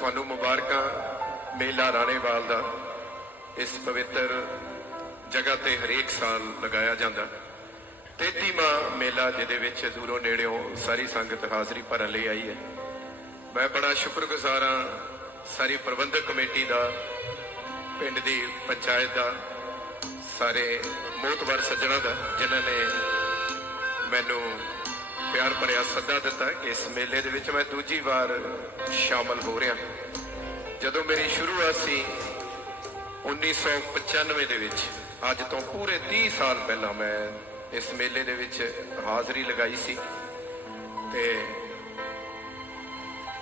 ਤੁਹਾਨੂੰ ਮੁਬਾਰਕਾਂ, ਮੇਲਾ ਰਾਣੇਵਾਲ ਦਾ। ਇਸ ਪਵਿੱਤਰ ਜਗ੍ਹਾ ਤੇ ਹਰੇਕ ਸਾਲ ਲਗਾਇਆ ਜਾਂਦਾ। 33ਵਾਂ ਮੇਲਾ, ਜਿਹਦੇ ਵਿੱਚ ਦੂਰੋਂ ਨੇੜਿਓਂ ਸਾਰੀ ਸੰਗਤ ਹਾਜ਼ਰੀ ਭਰਨ ਲਈ ਆਈ ਹੈ। ਮੈਂ ਬੜਾ ਸ਼ੁਕਰਗੁਜ਼ਾਰ ਹਾਂ, ਸਾਰੀ ਪ੍ਰਬੰਧਕ ਕਮੇਟੀ ਦਾ, ਪਿੰਡ ਦੀ ਪੰਚਾਇਤ ਦਾ, ਸਾਰੇ ਮੋਤਬਰ ਸੱਜਣਾ ਦਾ, ਜਿਨ੍ਹਾਂ ਨੇ ਮੈਨੂੰ ਪਿਆਰ ਭਰਿਆ ਸੱਦਾ ਦਿੱਤਾ ਕਿ ਇਸ ਮੇਲੇ ਦੇ ਵਿੱਚ ਮੈਂ ਦੂਜੀ ਵਾਰ ਸ਼ਾਮਲ ਹੋ ਰਿਹਾ ਜਦੋਂ ਮੇਰੀ ਸ਼ੁਰੂਆਤ ਸੀ 1995 ਦੇ ਵਿੱਚ, ਅੱਜ ਤੋਂ ਪੂਰੇ 30 ਸਾਲ ਪਹਿਲਾਂ ਮੈਂ ਇਸ ਮੇਲੇ ਦੇ ਵਿੱਚ ਹਾਜ਼ਰੀ ਲਗਾਈ ਸੀ ਤੇ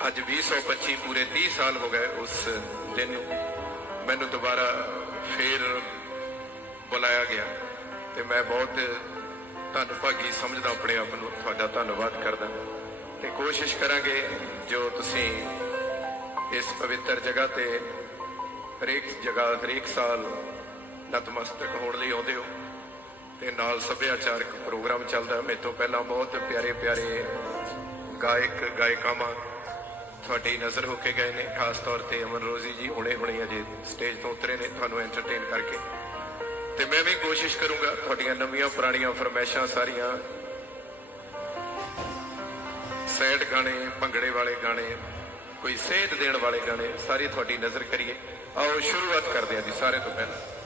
ਅੱਜ 2025 ਪੂਰੇ 30 ਸਾਲ ਹੋ ਗਏ ਉਸ ਦਿਨ ਮੈਨੂੰ ਦੁਬਾਰਾ ਫੇਰ ਬੁਲਾਇਆ ਗਿਆ ਤੇ ਮੈਂ ਬਹੁਤ ਧੰਨਭਾਗੀ ਸਮਝਦਾ ਆਪਣੇ ਆਪ ਨੂੰ, ਤੁਹਾਡਾ ਧੰਨਵਾਦ ਕਰਦਾ। ਤੇ ਕੋਸ਼ਿਸ਼ ਕਰਾਂਗੇ ਜੋ ਤੁਸੀਂ ਇਸ ਪਵਿੱਤਰ ਜਗ੍ਹਾ ਤੇ ਹਰੇਕ ਜਗ੍ਹਾ, ਹਰੇਕ ਸਾਲ ਨਤਮਸਤਕ ਹੋਣ ਲਈ ਆਉਂਦੇ ਹੋ। ਤੇ ਨਾਲ ਸੱਭਿਆਚਾਰਕ ਪ੍ਰੋਗਰਾਮ ਚੱਲਦਾ ਮੇਰੇ ਤੋਂ ਪਹਿਲਾਂ ਬਹੁਤ ਪਿਆਰੇ ਪਿਆਰੇ ਗਾਇਕ, ਗਾਇਕਾਵਾਂ ਤੁਹਾਡੀ ਨਜ਼ਰ ਹੋ ਕੇ ਗਏ ਨੇ। ਖਾਸ ਤੌਰ ਤੇ ਅਮਨ ਰੋਜ਼ੀ ਜੀ ਹੁਣੇ ਹੁਣੇ ਅਜੇ ਸਟੇਜ ਤੋਂ ਉਤਰੇ ਨੇ। ਤੁਹਾਨੂੰ ਐਂਟਰਟੇਨ ਕਰਕੇ ਤੇ ਮੈਂ ਵੀ ਕੋਸ਼ਿਸ਼ ਕਰੂੰਗਾ ਤੁਹਾਡੀਆਂ ਨਵੀਆਂ ਪੁਰਾਣੀਆਂ ਫਰਮੈਸ਼ਾਂ ਸਾਰੀਆਂ। ਸੈਡ ਗਾਣੇ, ਭੰਗੜੇ ਵਾਲੇ ਗਾਣੇ, ਕੋਈ ਸੇਧ ਦੇਣ ਵਾਲੇ ਗਾਣੇ, ਸਾਰੀ ਤੁਹਾਡੀ ਨਜ਼ਰ ਕਰੀਏ। ਆਓ, ਸ਼ੁਰੂਆਤ ਕਰਦੇ ਹਾਂ ਜੀ ਸਾਰੇ ਤੋਂ ਪਹਿਲਾਂ।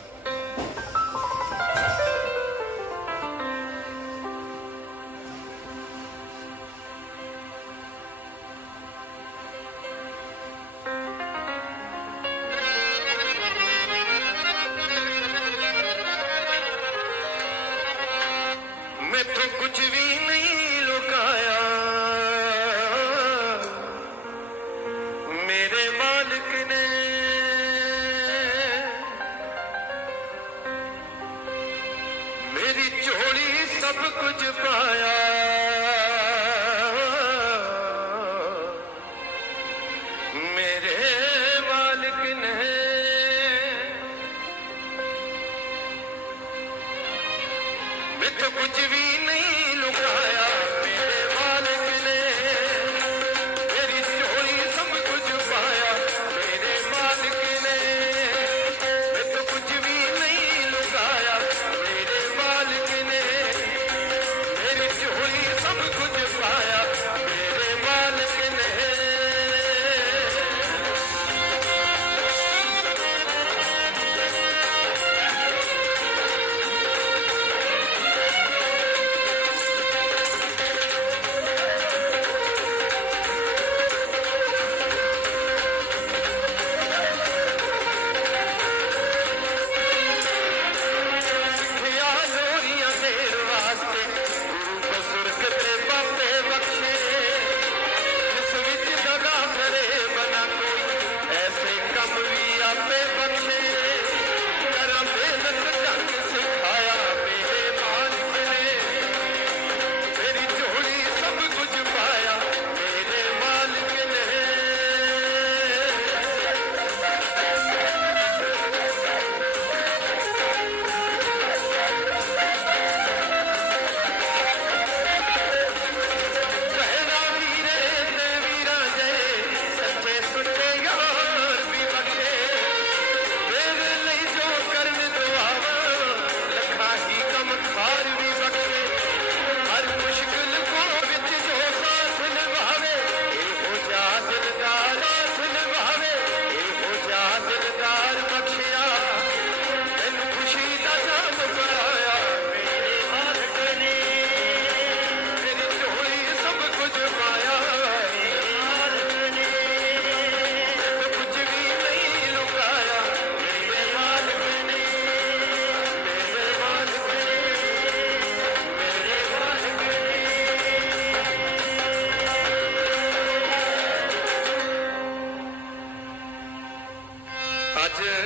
TV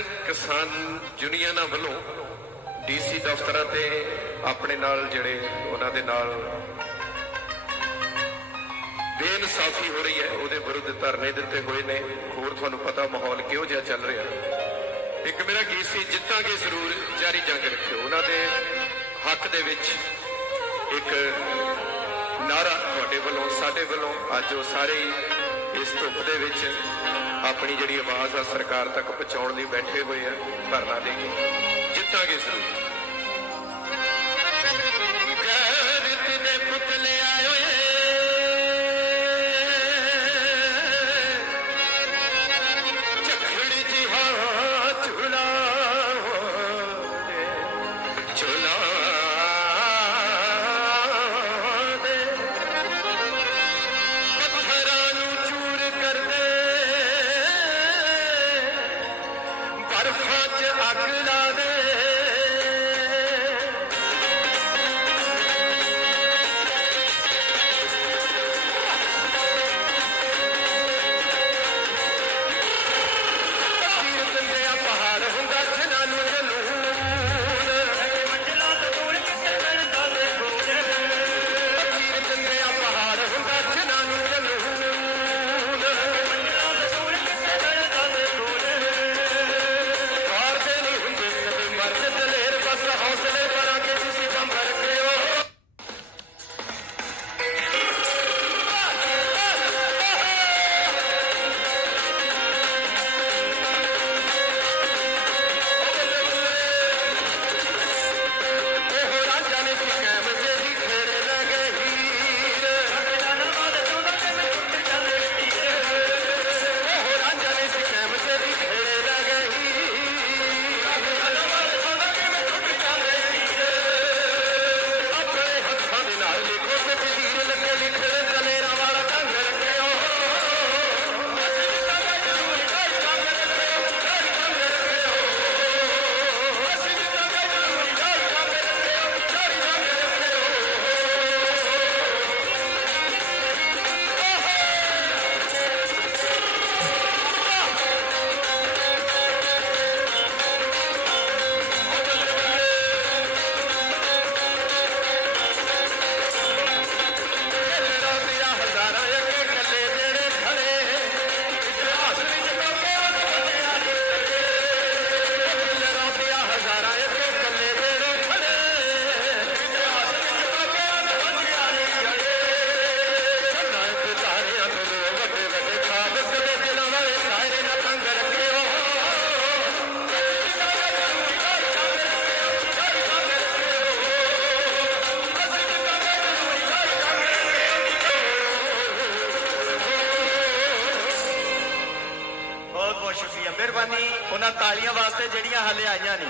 ਕਿਸਾਨ ਯੂਨੀਅਨਾਂ ਵੱਲੋਂ ਡੀਸੀ ਦਫ਼ਤਰਾਂ ਤੇ ਆਪਣੇ ਨਾਲ ਜਿਹੜੇ ਉਹਨਾਂ ਦੇ ਨਾਲ ਬੇਇਨਸਾਫੀ ਹੋ ਰਹੀ ਹੈ, ਉਹਦੇ ਵਿਰੁੱਧ ਧਰਨੇ ਦਿੱਤੇ ਹੋਏ ਨੇ। ਹੋਰ ਤੁਹਾਨੂੰ ਪਤਾ ਮਾਹੌਲ ਕਿਹੋ ਜਿਹਾ ਚੱਲ ਰਿਹਾ। ਇੱਕ ਮੇਰਾ ਗੀਤ ਸੀ, ਜਿੱਤਾਂਗੇ ਜ਼ਰੂਰ ਜਾਰੀ ਜੰਗ ਰੱਖਿਓ। ਉਹਨਾਂ ਦੇ ਹੱਕ ਦੇ ਵਿੱਚ ਇੱਕ ਨਾਰਾ ਤੁਹਾਡੇ ਵੱਲੋਂ, ਸਾਡੇ ਵੱਲੋਂ ਅੱਜ ਉਹ ਸਾਰੇ ਇਸ ਧੁੱਪ ਦੇ ਵਿੱਚ ਆਪਣੀ ਜਿਹੜੀ ਆਵਾਜ਼ ਆ ਸਰਕਾਰ ਤੱਕ ਪਹੁੰਚਾਉਣ ਲਈ ਬੈਠੇ ਹੋਏ ਆ, ਧਰਨਾ ਦੇ ਕੇ। ਜਿੱਤਾਂਗੇ ਜ਼ਰੂਰ। ਮਿਹਰਬਾਨੀ ਉਹਨਾਂ ਤਾਲੀਆਂ ਵਾਸਤੇ ਜਿਹੜੀਆਂ ਹਲੇ ਆਈਆਂ ਨੇ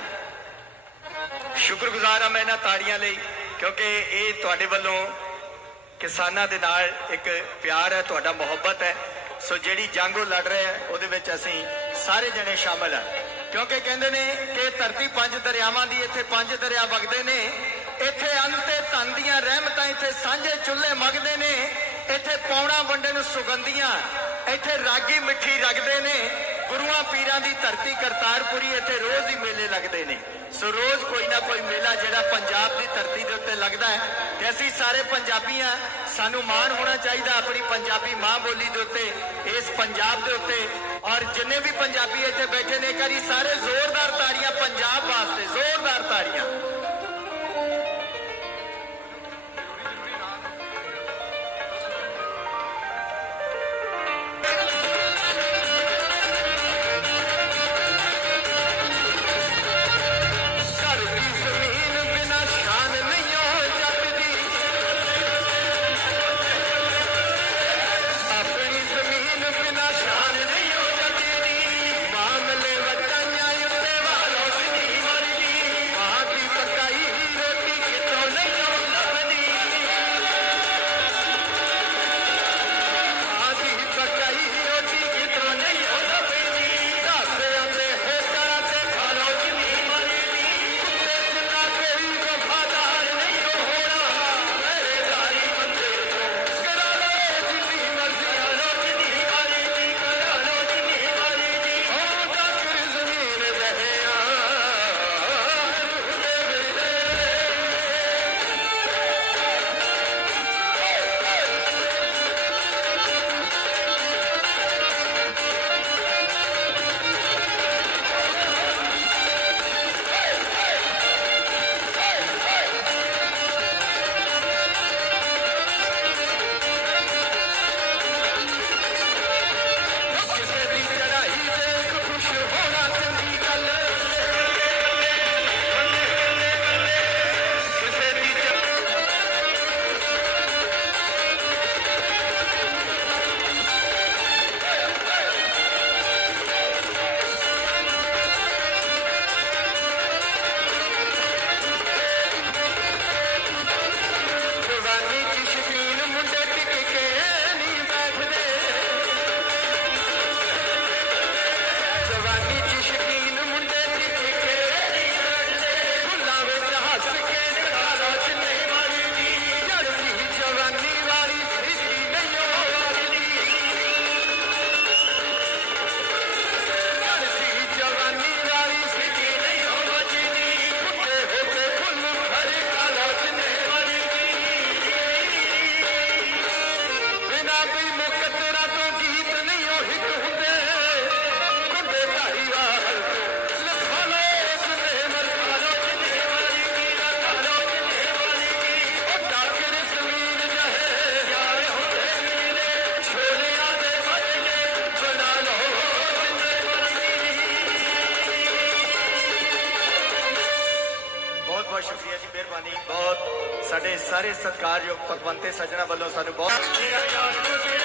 ਸ਼ੁਕਰਗੁਜ਼ਾਰ ਹਾਂ ਮੈਂ ਇਹਨਾਂ ਤਾੜੀਆਂ ਲਈ, ਕਿਉਂਕਿ ਇਹ ਤੁਹਾਡੇ ਵੱਲੋਂ ਕਿਸਾਨਾਂ ਦੇ ਨਾਲ ਇੱਕ ਪਿਆਰ ਹੈ, ਤੁਹਾਡਾ ਮੁਹੱਬਤ ਹੈ। ਸੋ ਜਿਹੜੀ ਜੰਗ ਉਹ ਲੜ ਰਿਹਾ ਹੈ, ਉਹਦੇ ਵਿੱਚ ਅਸੀਂ ਸਾਰੇ ਜਣੇ ਸ਼ਾਮਲ ਹਾਂ। ਕਿਉਂਕਿ ਕਹਿੰਦੇ ਨੇ ਕਿ ਧਰਤੀ ਪੰਜ ਦਰਿਆਵਾਂ ਦੀ ਇੱਥੇ ਪੰਜ ਦਰਿਆ ਵਗਦੇ ਨੇ। ਇੱਥੇ ਅੰਨ ਤੇ ਧਨ ਦੀਆਂ ਰਹਿਮਤਾਂ, ਇੱਥੇ ਸਾਂਝੇ ਚੁੱਲ੍ਹੇ ਮਗਦੇ ਨੇ। ਇੱਥੇ ਪੌਣਾ ਵੰਡੇ ਨੂੰ ਸੁਗੰਧੀਆਂ, ਇੱਥੇ ਰਾਗੀ ਮਿੱਠੀ ਰਗਦੇ ਨੇ। ਗੁਰੂਆਂ ਪੀਰਾਂ ਦੀ ਧਰਤੀ ਕਰਤਾਰਪੁਰੀ ਇੱਥੇ ਰੋਜ਼ ਹੀ ਮੇਲੇ ਲੱਗਦੇ ਨੇ। ਸੋ ਰੋਜ਼ ਕੋਈ ਨਾ ਕੋਈ ਮੇਲਾ ਜਿਹੜਾ ਪੰਜਾਬ ਦੀ ਧਰਤੀ ਦੇ ਉੱਤੇ ਲੱਗਦਾ ਹੈ ਤੇ ਅਸੀਂ ਸਾਰੇ ਪੰਜਾਬੀ ਹਾਂ, ਸਾਨੂੰ ਮਾਣ ਹੋਣਾ ਚਾਹੀਦਾ ਆਪਣੀ ਪੰਜਾਬੀ ਮਾਂ ਬੋਲੀ ਦੇ ਉੱਤੇ, ਇਸ ਪੰਜਾਬ ਦੇ ਉੱਤੇ। ਔਰ ਜਿੰਨੇ ਵੀ ਪੰਜਾਬੀ ਇੱਥੇ ਬੈਠੇ ਨੇ ਕਰੀ ਸਾਰੇ ਜ਼ੋਰਦਾਰ ਤਾੜੀਆਂ ਪੰਜਾਬ ਵਾਸਤੇ, ਜ਼ੋਰਦਾਰ ਤਾੜੀਆਂ। ਸਤਿਕਾਰਯੋਗ ਪਤਵੰਤੇ ਸੱਜਣਾ ਵੱਲੋਂ ਸਾਨੂੰ ਬਹੁਤ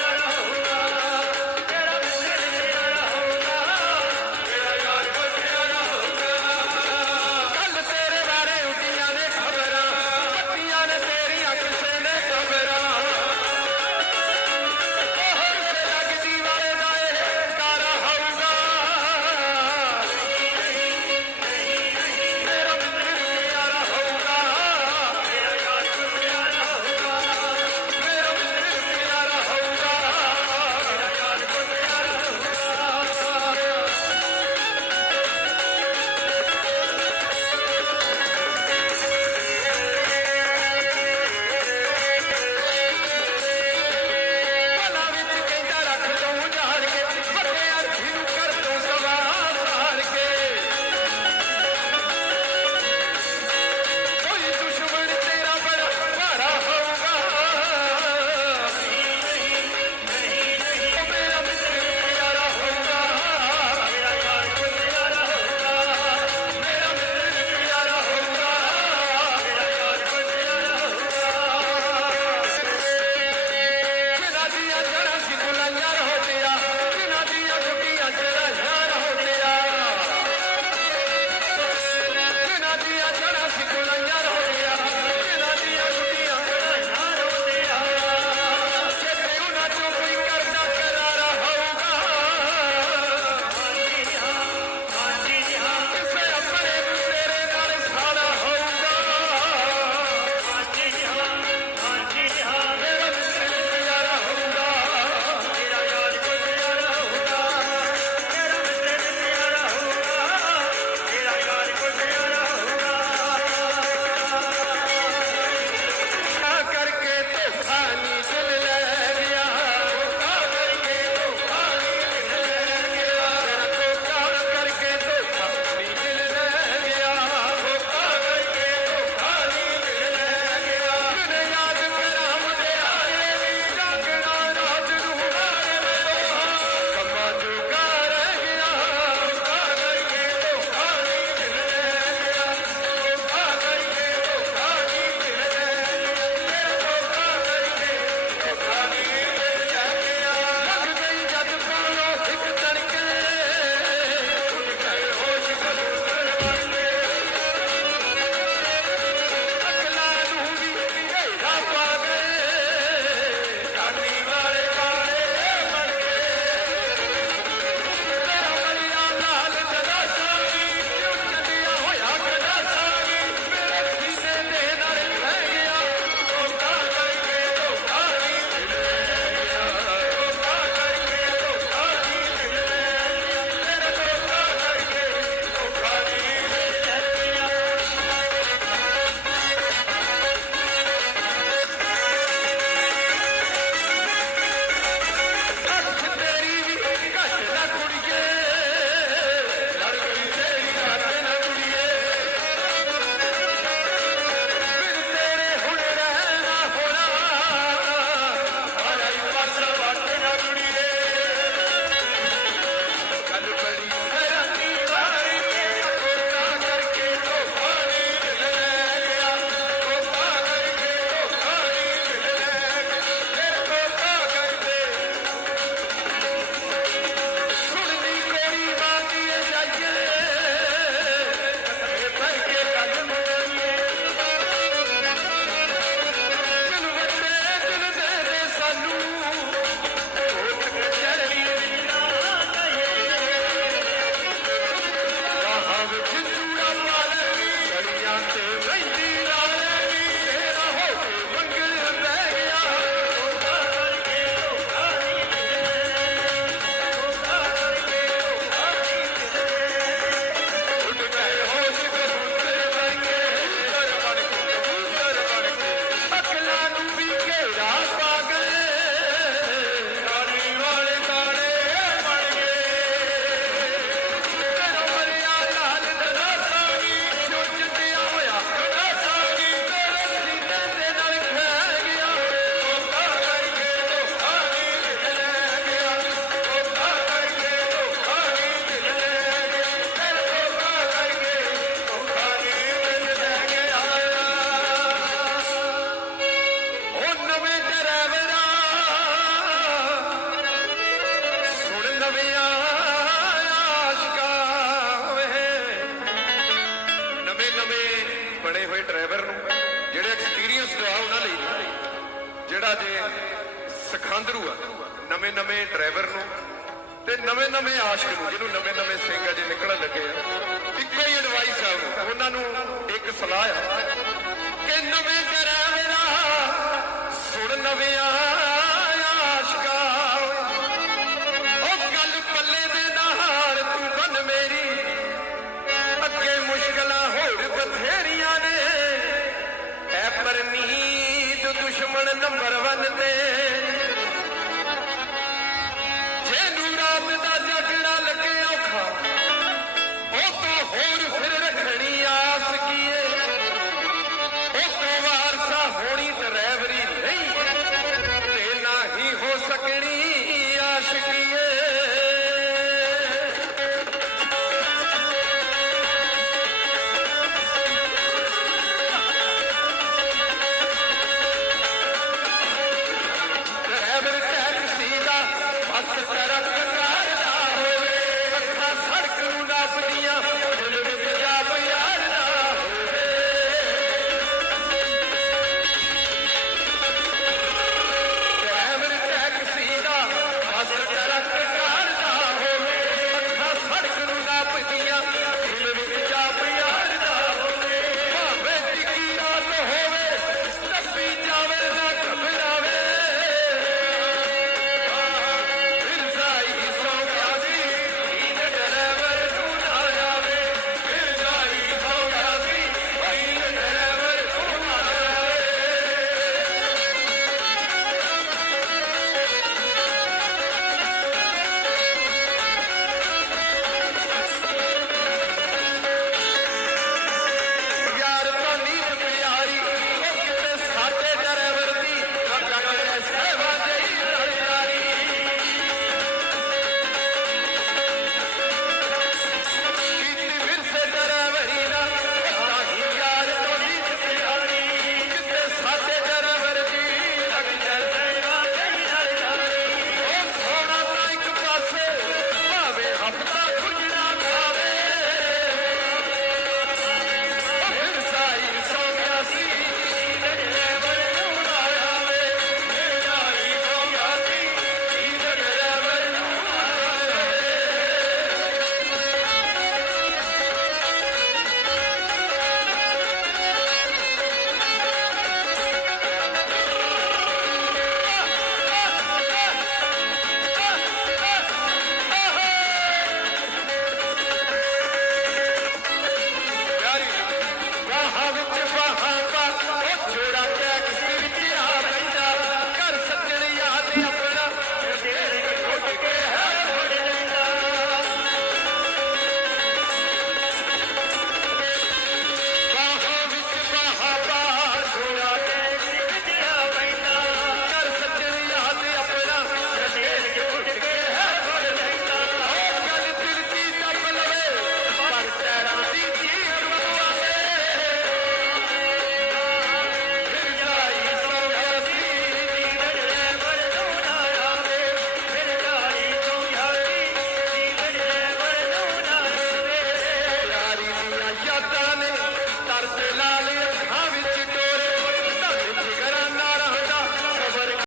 ਬਣੇ ਹੋਏ ਡਰਾਈਵਰ ਨੂੰ, ਜਿਹੜੇ ਐਕਸਪੀਰੀਅੰਸਡ ਆ ਉਹਨਾਂ ਲਈ ਜਿਹੜਾ ਜੇ ਸਖਾਂਦਰੂ ਆ, ਨਵੇਂ ਨਵੇਂ ਡਰਾਈਵਰ ਨੂੰ ਤੇ ਨਵੇਂ ਨਵੇਂ ਆਸ਼ਕ ਨੂੰ, ਜਿਹਨੂੰ ਨਵੇਂ ਨਵੇਂ ਸਿੰਘ ਅਜੇ ਨਿਕਲਣ ਲੱਗੇ ਆ। ਇੱਕੋ ਹੀ ਐਡਵਾਈਸ ਆ ਉਹਨਾਂ ਨੂੰ ਇੱਕ ਸਲਾਹ ਆ ਕਿ ਨਵੇਂ ਡਰਾਈਵਰਾਂ ਸੁਣ ਨਵੇਂ ਆ number one.